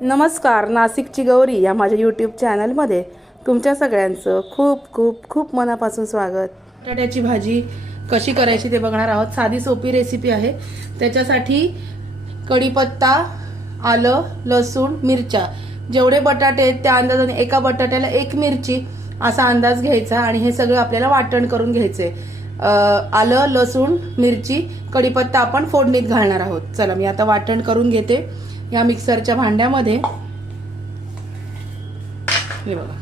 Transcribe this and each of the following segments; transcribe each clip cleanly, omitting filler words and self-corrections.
नमस्कार, नाशिकची गौरी या माझ्या यूट्यूब चॅनलमध्ये तुमच्या सगळ्यांचं खूप खूप खूप मनापासून स्वागत। बटाट्याची भाजी कशी करायची ते बघणार आहोत। साधी सोपी रेसिपी आहे। त्याच्यासाठी कढीपत्ता, आलं, लसूण, मिरच्या, जेवढे बटाटे आहेत त्या अंदाजाने एका बटाट्याला एक मिरची असा अंदाज घ्यायचा आणि हे सगळं आपल्याला वाटण करून घ्यायचे। आलं, लसूण, मिरची, कढीपत्ता आपण फोडणीत घालणार आहोत। चला मी आता वाटण करून घेते या मिक्सरच्या भांड्यामध्ये। हे बघा,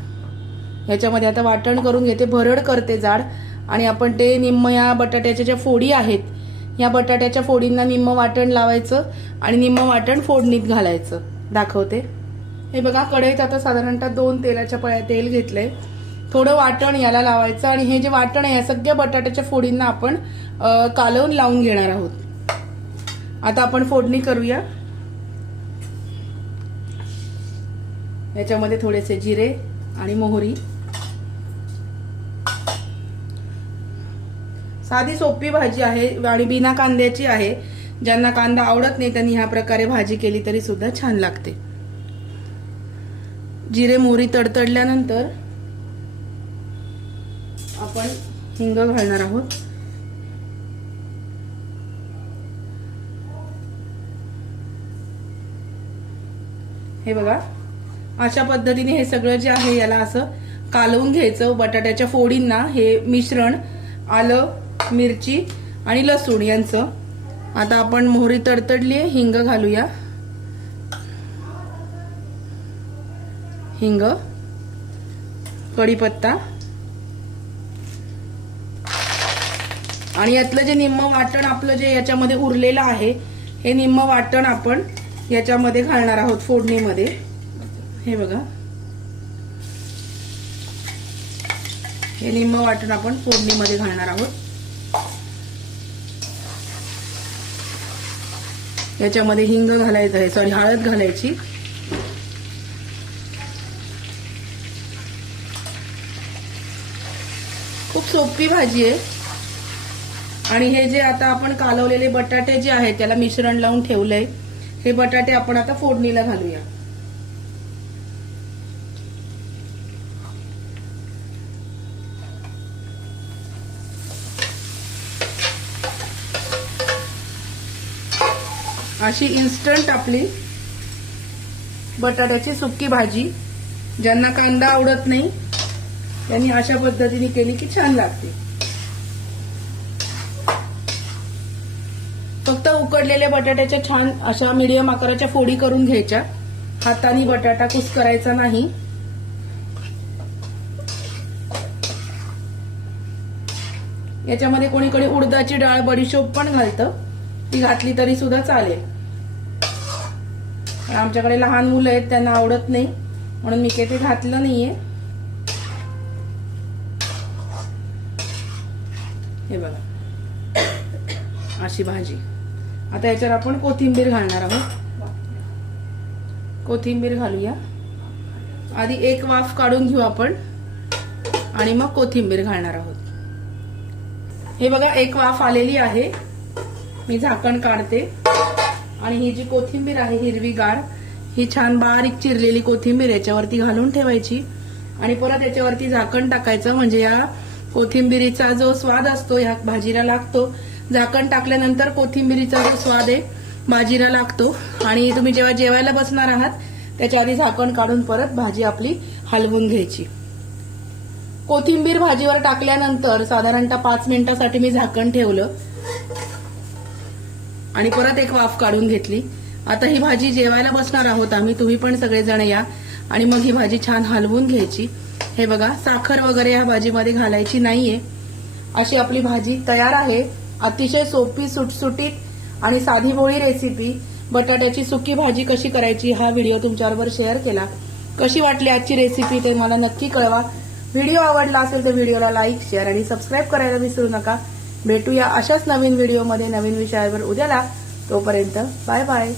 याच्यामध्ये आता वाटण करून घेते, भरड करते जाड, आणि आपण ते निम्म या बटाट्याच्या ज्या फोडी आहेत या बटाट्याच्या फोडींना निम्म वाटण लावायचं आणि निम्म वाटण फोडणीत घालायचं। दाखवते। हे बघा, कढईत आता साधारणतः 2 तेलाच्या पळ्या तेल घेतलंय। थोडं वाटण याला लावायचं आणि हे जे वाटण आहे या सगळ्या बटाट्याच्या फोडींना आपण कालवून लावून घेणार आहोत। आता आपण फोडणी करूया। याच्यामध्ये थोडेसे जिरे आणि मोहरी। साधी सोपी भाजी आहे आणि बिना कांद्याची आहे। ज्यांना कांदा आवडत नाही त्यांनी ह्या प्रकारे भाजी केली तरी सुद्धा छान लागते। जिरे मोहरी तडतडल्यानंतर आपण हिंग घालणार आहोत। हे बघा, अशा पद्धतीने हे सगळं जे आहे याला असं कालवून घ्यायचं। बटाट्याच्या फोडींना हे मिश्रण आलं, मिरची आणि लसूण यांचं। आता आपण मोहरी तडतडली आहे, हिंग घालूया। हिंग, कढीपत्ता आणि यातलं जे निम्म वाटण आपलं जे याच्यामध्ये उरलेलं आहे हे निम्म वाटण आपण याच्यामध्ये घालणार आहोत फोडणीमध्ये। हे बघा, हे निम्म वाटण आपण फोडणीमध्ये घालणार आहोत। याच्यामध्ये हिंग घालायचं आहे, सॉरी हळद घालायची। खूप सोपी भाजी आहे। आणि हे जे आता आपण कालवलेले बटाटे जे आहेत त्याला मिश्रण लावून ठेवलंय, हे बटाटे आपण आता फोडणीला घालूया। अशी इन्स्टंट आपली बटाट्याची सुक्की भाजी, ज्यांना कांदा आवडत नाही त्यांनी अशा पद्धतीने केली की छान लागते। फक्त उकडलेल्या बटाट्याच्या छान अशा मीडियम आकाराच्या फोडी करून घ्यायच्या। हाताने बटाटा कुस्करायचा नाही। याच्यामध्ये कोणी कोणी उडदाची डाळ, बडीशोप पण घालतं, ती घातली तरी सुद्धा चालेल। आमच्याकडे लहान मुलं आहेत त्यांना आवडत नाही म्हणून मी काही ते घातलं नाहीये। हे बघा, अशी भाजी। आता याच्यावर आपण कोथिंबीर घालणार आहोत। कोथिंबीर घालूया। आधी एक वाफ काढून घेऊ आपण आणि मग कोथिंबीर घालणार आहोत। हे बघा, एक वाफ आलेली आहे। मी झाकण काढते आणि ही जी कोथिंबीर आहे हिरवीगार, ही छान बारीक चिरलेली कोथिंबीर याच्यावरती घालून ठेवायची आणि परत याच्यावरती झाकण टाकायचं, म्हणजे या कोथिंबीरीचा जो स्वाद असतो ह्या भाजीला लागतो। झाकण टाकल्यानंतर कोथिंबीरीचा जो स्वाद आहे भाजीला लागतो। आणि तुम्ही जेव्हा जेवायला बसणार आहात त्याच्या आधी झाकण काढून परत भाजी आपली हलवून घ्यायची। कोथिंबीर भाजीवर टाकल्यानंतर साधारणतः 5 मिनिटांसाठी मी झाकण ठेवलं आणि परत एक वाफ काढून घेतली। आता ही भाजी जेवायला बसणार आहोत आम्ही, तुम्ही पण सगळेजण या आणि मग ही भाजी छान हलवून घ्यायची। हे बघा, साखर वगैरे या भाजीमध्ये घालायची नाहीये। अशी आपली भाजी तयार आहे। अतिशय सोपी, सुटसुटीत आणि साधी भोळी रेसिपी। बटाट्याची सुकी भाजी कशी करायची हा व्हिडिओ तुमच्याबरोबर शेअर केला। कशी वाटली आजची रेसिपी ते मला नक्की कळवा। व्हिडिओ आवडला असेल तर व्हिडिओला लाईक, शेअर आणि सबस्क्राईब करायला विसरू नका। भेटूया अशाच नवीन व्हिडिओमध्ये नवीन विषयावर उद्याला। तोपर्यंत बाय बाय।